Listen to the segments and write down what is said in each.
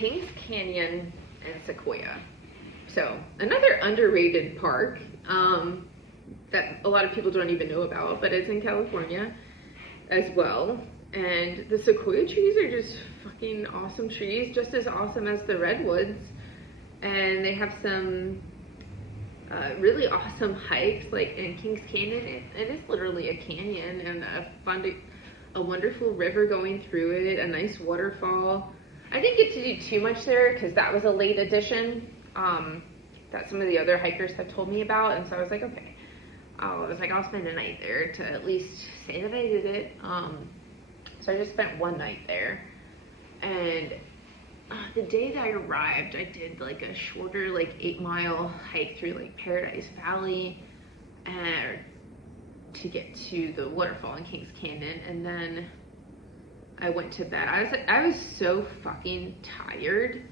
Kings Canyon and Sequoia. So another underrated park that a lot of people don't even know about, but it's in California as well. And the Sequoia trees are just fucking awesome trees, just as awesome as the redwoods. And they have some really awesome hikes, like in Kings Canyon. It is literally a canyon and a wonderful river going through it, a nice waterfall. I didn't get to do too much there because that was a late addition that some of the other hikers had told me about, and so I was like, okay. I'll spend a night there to at least say that I did it. So I just spent one night there, and the day that I arrived, I did like a shorter, like 8-mile hike through like Paradise Valley, to get to the waterfall in Kings Canyon, and then I went to bed. I was so fucking tired,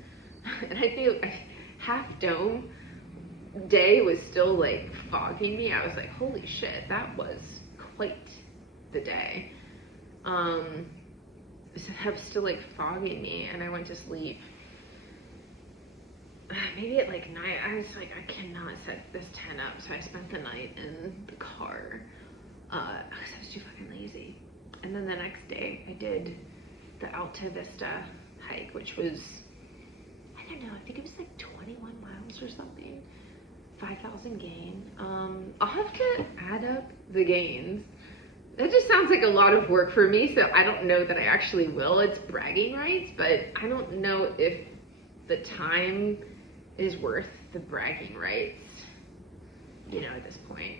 and I feel Half Dome day was still like fogging me. I was like, holy shit, that was quite the day. So that was still like fogging me, and I went to sleep maybe at like 9. I was like, I cannot set this tent up, so I spent the night in the car because I was too fucking lazy. And then the next day I did the Alta Vista hike, which was, I don't know, I think it was like 21 miles or something, 5,000 gain. I'll have to add up the gains. That just sounds like a lot of work for me, so I don't know that I actually will. It's bragging rights, but I don't know if the time is worth the bragging rights, you know, at this point.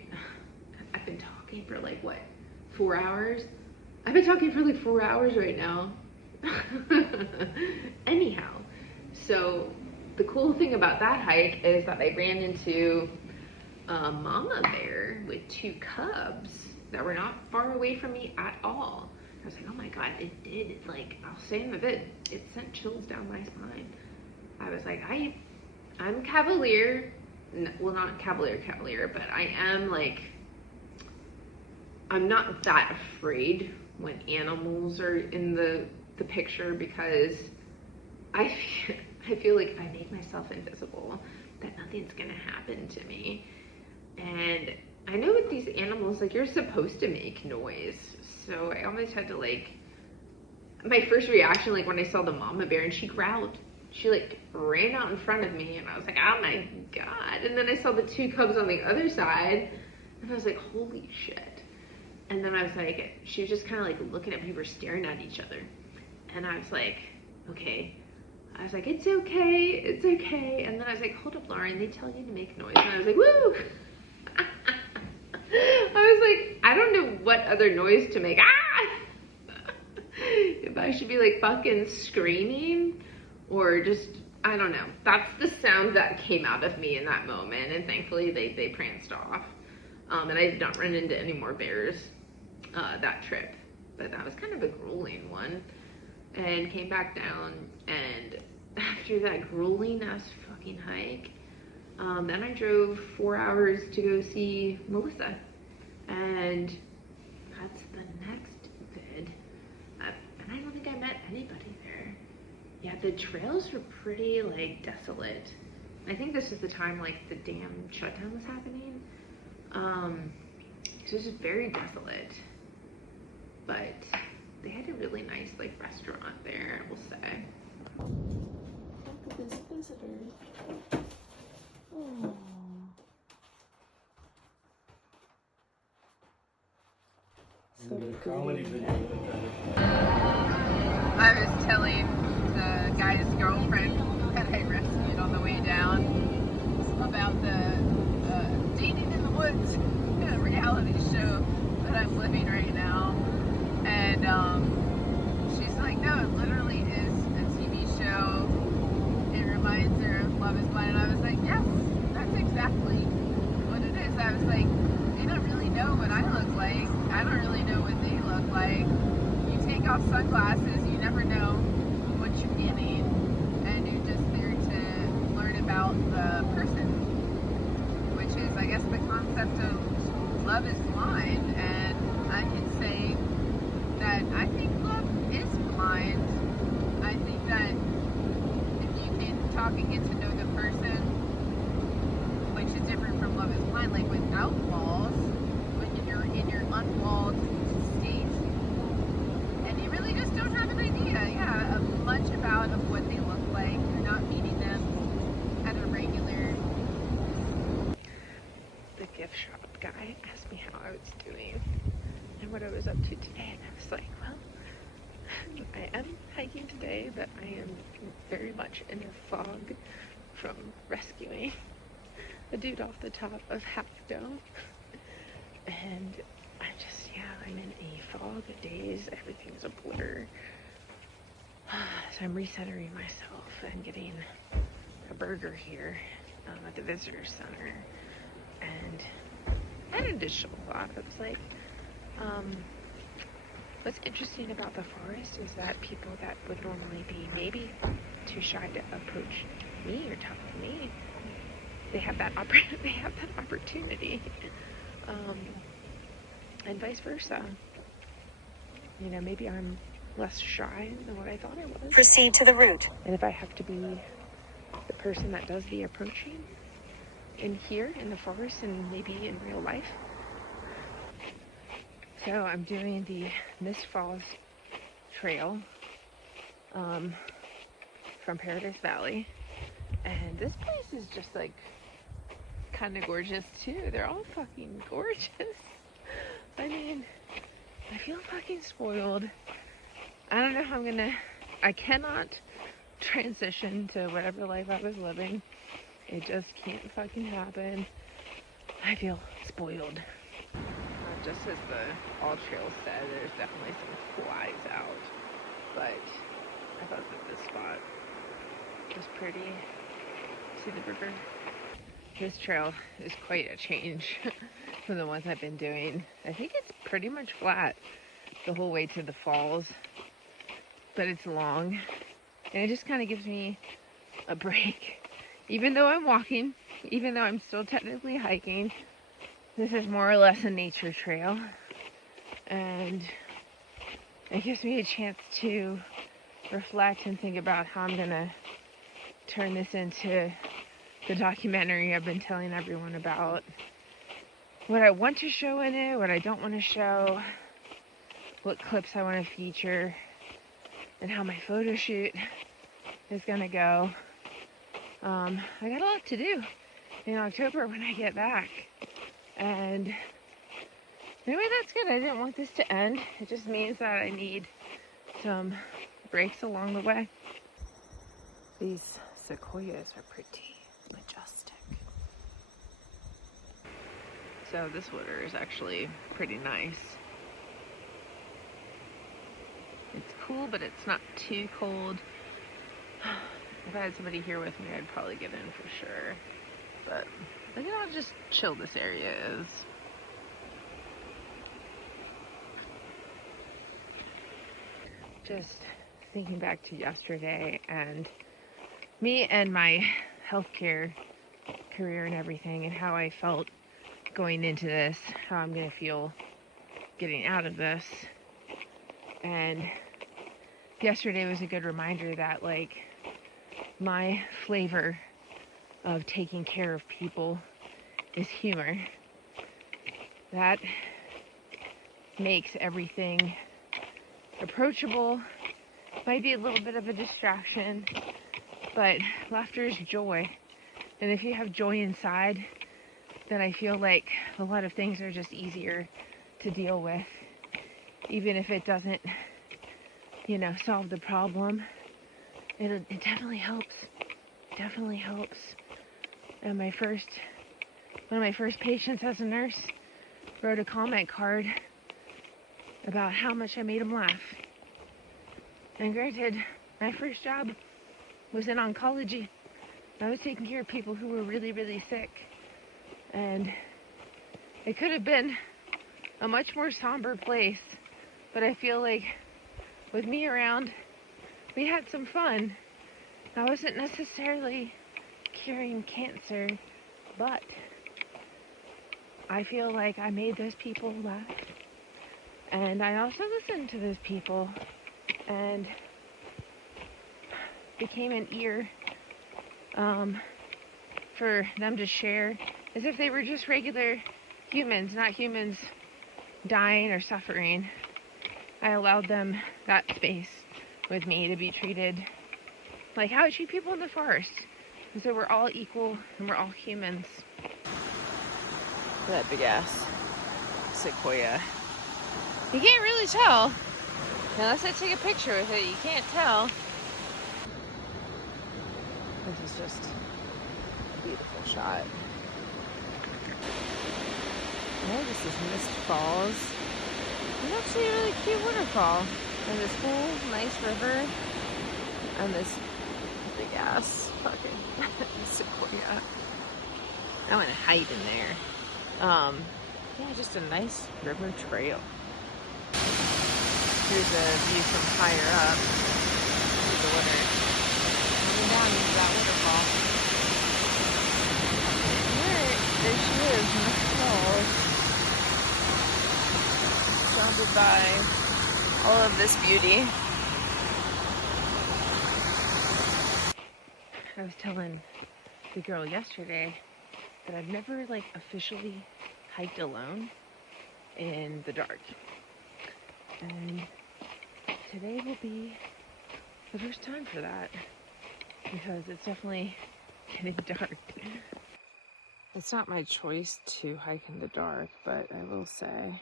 I've been talking for like, what, 4 hours? I've been talking for like 4 hours right now. Anyhow, so the cool thing about that hike is that I ran into a mama bear with 2 cubs that were not far away from me at all. I was like, oh my god, it did, like, I'll say in a bit, it sent chills down my spine. I was like, I'm cavalier, well, not cavalier, but I am like, I'm not that afraid when animals are in the picture, because I feel like if I make myself invisible, that nothing's gonna happen to me. And I know with these animals, like, you're supposed to make noise, so I almost had to, like, my first reaction, like, when I saw the mama bear and she growled, she, like, ran out in front of me, and I was like, oh my god. And then I saw the 2 cubs on the other side, and I was like, holy shit. And then I was like, she was just kind of, like, looking at me, we were staring at each other, and I was like, okay. I was like, it's okay. And then I was like, hold up, Lauren, they tell you to make noise. And I was like, woo! I was like, I don't know what other noise to make. If I should be like fucking screaming or just, I don't know. That's the sound that came out of me in that moment. And thankfully they pranced off. And I did not run into any more bears that trip. But that was kind of a grueling one. And came back down, and after that grueling ass fucking hike, then I drove 4 hours to go see Melissa, and that's the next vid. And I don't think I met anybody there. Yeah, the trails were pretty, like, desolate. I think this is the time, like, the damn shutdown was happening. So it was just very desolate, but they had a really nice, like, restaurant there, I will say. Look at this visitor. Oh. So I was telling the guy's girlfriend that I rescued on the way down about the Dating in the Woods reality show that I'm living right now. And she's like, no, it literally is a TV show. It reminds her of Love is Blind. And I was like, yes, that's exactly what it is. I was like, they don't really know what I look like. I don't really know what they look like. You take off sunglasses, you never know what you're getting. And you're just there to learn about the person, which is, I guess, the concept of Love is Blind. And I can say that I think love is blind. I think that if talk and get to know the person, which is different from Love is Blind. Like without walls, when you're in your unwalled state, and you really just don't have an idea, of much about of what they look like. You're not meeting them at a regular. The gift shop guy asked me how I was doing and what I was up to today, and I was like, well, I am hiking today, but I am very much in a fog from rescuing a dude off the top of Half Dome. And I'm in a fog, a daze, everything's a blur. So I'm recentering myself and getting a burger here at the visitor center. And I had an additional thought. I was like, what's interesting about the forest is that people that would normally be maybe too shy to approach me or talk to me, they have that opportunity, and vice versa. You know, maybe I'm less shy than what I thought I was. Proceed to the route. And if I have to be the person that does the approaching in here in the forest and maybe in real life. So I'm doing the Mist Falls Trail from Paradise Valley, and this place is just like kind of gorgeous too. They're all fucking gorgeous. I mean, I feel fucking spoiled. I don't know how I cannot transition to whatever life I was living. It just can't fucking happen. I feel spoiled. Just as the All Trails said, there's definitely some flies out, but I thought that this spot was pretty. See the river? This trail is quite a change from the ones I've been doing. I think it's pretty much flat the whole way to the falls, but it's long, and it just kind of gives me a break. Even though I'm walking, even though I'm still technically hiking, this is more or less a nature trail, and it gives me a chance to reflect and think about how I'm gonna turn this into the documentary I've been telling everyone about. What I want to show in it, what I don't want to show, what clips I want to feature, and how my photo shoot is gonna go. I got a lot to do in October when I get back. And anyway, that's good. I didn't want this to end. It just means that I need some breaks along the way. These sequoias are pretty majestic. So this water is actually pretty nice. It's cool, but it's not too cold. If I had somebody here with me, I'd probably get in for sure. But look at how just chill this area is. Just thinking back to yesterday and me and my healthcare career and everything, and how I felt going into this, how I'm going to feel getting out of this. And yesterday was a good reminder that, like, my flavor of taking care of people is humor. That makes everything approachable. Might be a little bit of a distraction, but laughter is joy. And if you have joy inside, then I feel like a lot of things are just easier to deal with. Even if it doesn't, solve the problem, it definitely helps. Definitely helps. And one of my first patients as a nurse wrote a comment card about how much I made him laugh. And granted, my first job was in oncology. I was taking care of people who were really, really sick. And it could have been a much more somber place, but I feel like with me around, we had some fun. I wasn't necessarily curing cancer, but I feel like I made those people laugh. And I also listened to those people and became an ear for them to share as if they were just regular humans, not humans dying or suffering. I allowed them that space with me to be treated like how I treat people in the forest. And so we're all equal and we're all humans. That big ass Sequoia. You can't really tell. Unless I take a picture with it, you can't tell. This is just a beautiful shot. Yeah, this is Mist Falls. It's actually a really cute waterfall. And this whole nice river. And this big ass fucking Sequoia. I want to hide in there. Yeah, just a nice river trail. Here's a view from higher up. Here's the water coming down into that waterfall. There she is, Mist Falls. Surrounded by all of this beauty. I was telling the girl yesterday that I've never officially hiked alone in the dark. And today will be the first time for that because it's definitely getting dark. It's not my choice to hike in the dark, but I will say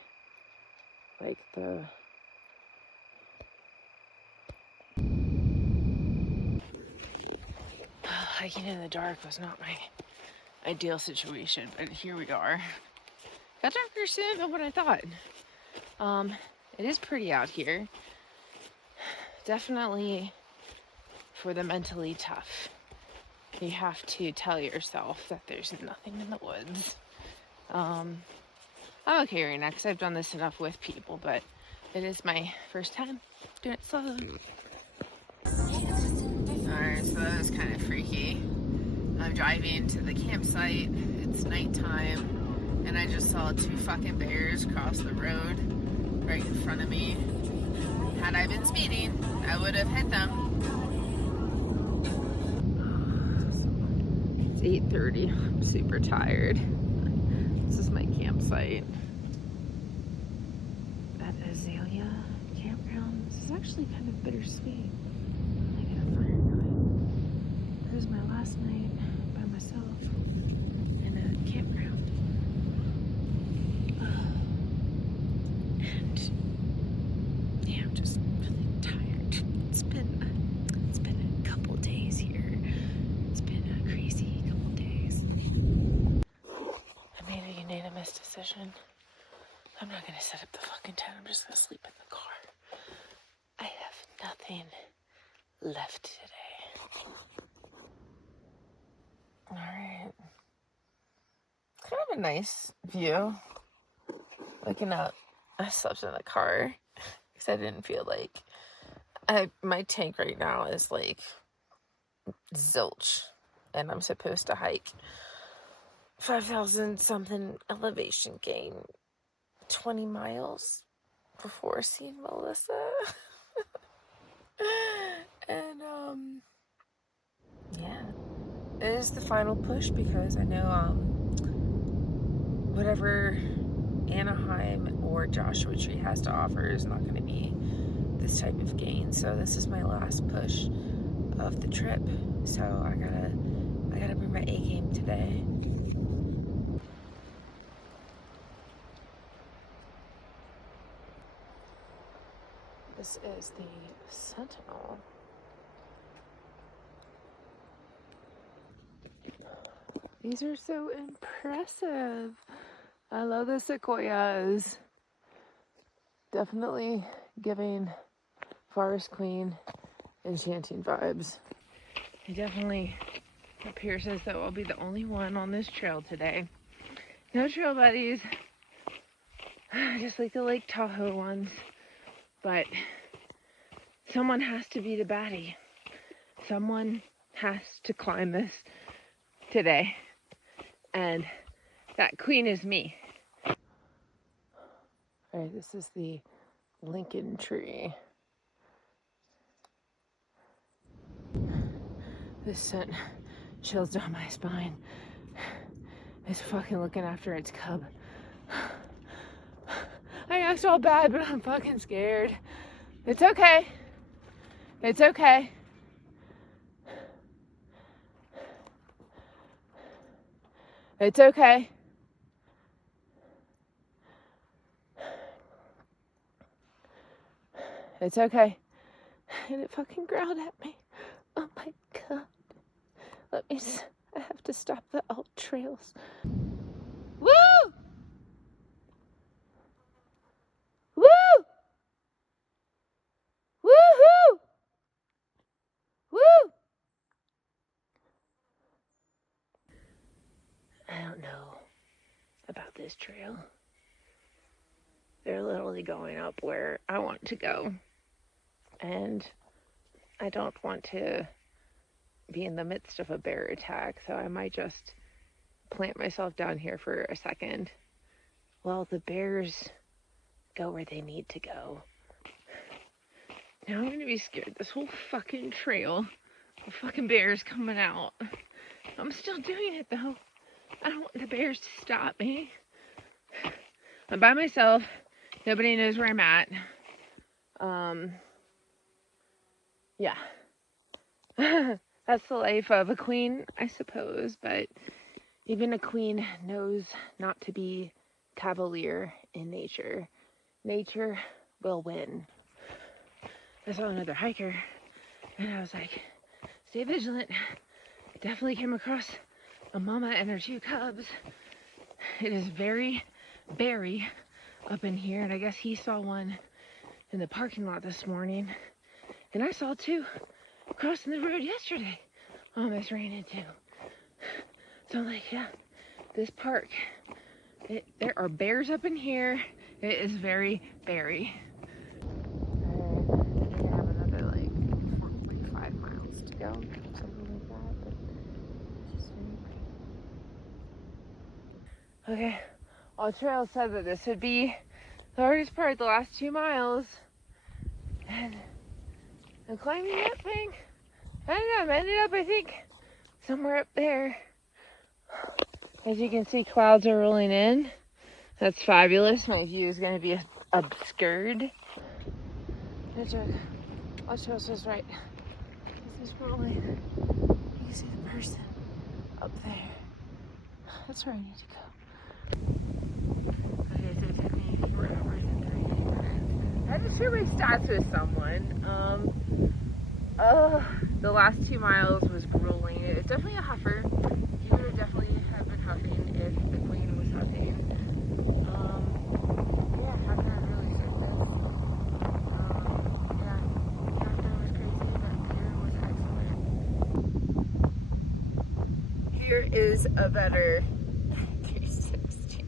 hiking in the dark was not my ideal situation, but here we are. Got darker soon than what I thought. It is pretty out here. Definitely for the mentally tough. You have to tell yourself that there's nothing in the woods. I'm okay right now because I've done this enough with people, but it is my first time doing it solo. Alright, so that was kind of freaky. I'm driving to the campsite. It's nighttime, and I just saw 2 fucking bears cross the road right in front of me. Had I been speeding, I would have hit them. It's 8:30. I'm super tired. This is my campsite at Azalea Campground. This is actually kind of bittersweet. I got a fire going. It was my last night by myself in a campground. And yeah, I'm just really tired. It's been a couple days here. It's been a crazy couple days. I made a unanimous decision. I'm not gonna set up the fucking tent. I'm just gonna sleep in the car. I have nothing left today. Alright. Kind of a nice view. Looking out, I slept in the car because I didn't feel like my tank right now is zilch, and I'm supposed to hike 5,000 something elevation gain 20 miles before seeing Melissa. And yeah, it is the final push because I know whatever Anaheim or Joshua Tree has to offer is not going to be this type of gain. So this is my last push of the trip. So I gotta bring my A game today. This is the Sentinel. These are so impressive. I love the Sequoias. Definitely giving Forest Queen enchanting vibes. It definitely appears as though I'll be the only one on this trail today. No trail buddies, just like the Lake Tahoe ones. But someone has to be the baddie. Someone has to climb this today. And that queen is me. Alright, this is the Lincoln tree. This scent chills down my spine. It's fucking looking after its cub. I act all bad, but I'm fucking scared. It's okay. It's okay. It's okay. It's okay. And it fucking growled at me. Oh my god. I have to stop the alt trails. Woo! Woo! Woohoo! Woo! I don't know about this trail. They're literally going up where I want to go. And I don't want to be in the midst of a bear attack, so I might just plant myself down here for a second while the bears go where they need to go. Now I'm gonna be scared this whole fucking trail. The fucking bears coming out. I'm still doing it though. I don't want the bears to stop me. I'm by myself. Nobody knows where I'm at. Yeah. That's the life of a queen, I suppose, but even a queen knows not to be cavalier in nature. Nature will win. I saw another hiker, and I was like, stay vigilant. Definitely came across a mama and her 2 cubs. It is very berry up in here, and I guess he saw one in the parking lot this morning, and I saw 2 crossing the road yesterday. Almost ran into. So I'm like, yeah, this park, there are bears up in here. It is very berry. I have another like 4.5 miles to go, something like that. But it's just very pretty. Okay, All Trail said that this would be the hardest part, the last 2 miles, and I'm climbing that thing. I don't know, I ended up, I think, somewhere up there. As you can see, clouds are rolling in. That's fabulous. My view is going to be obscured. No joke. All Trail says right. This is rolling. You can see the person up there. That's where I need to go. Okay, so it took me 4 hours and 38 minutes. I had to share my stats with someone. The last 2 miles was grueling. It's definitely a huffer. You would definitely have been huffing if the queen was huffing. Yeah, Hacker really surfaced. Yeah, Hacker was crazy, but Beer was excellent. Here is a better 360.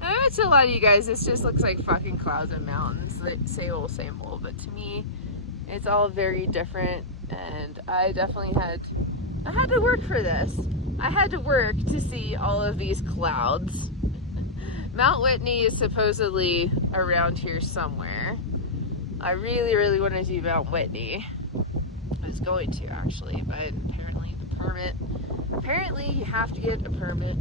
I know to a lot of you guys, this just looks like fucking clouds and mountains. Like, same old, but to me, it's all very different, and I definitely had to work for this. I had to work to see all of these clouds. Mount Whitney is supposedly around here somewhere. I really, really want to do Mount Whitney. I was going to actually, but apparently you have to get a permit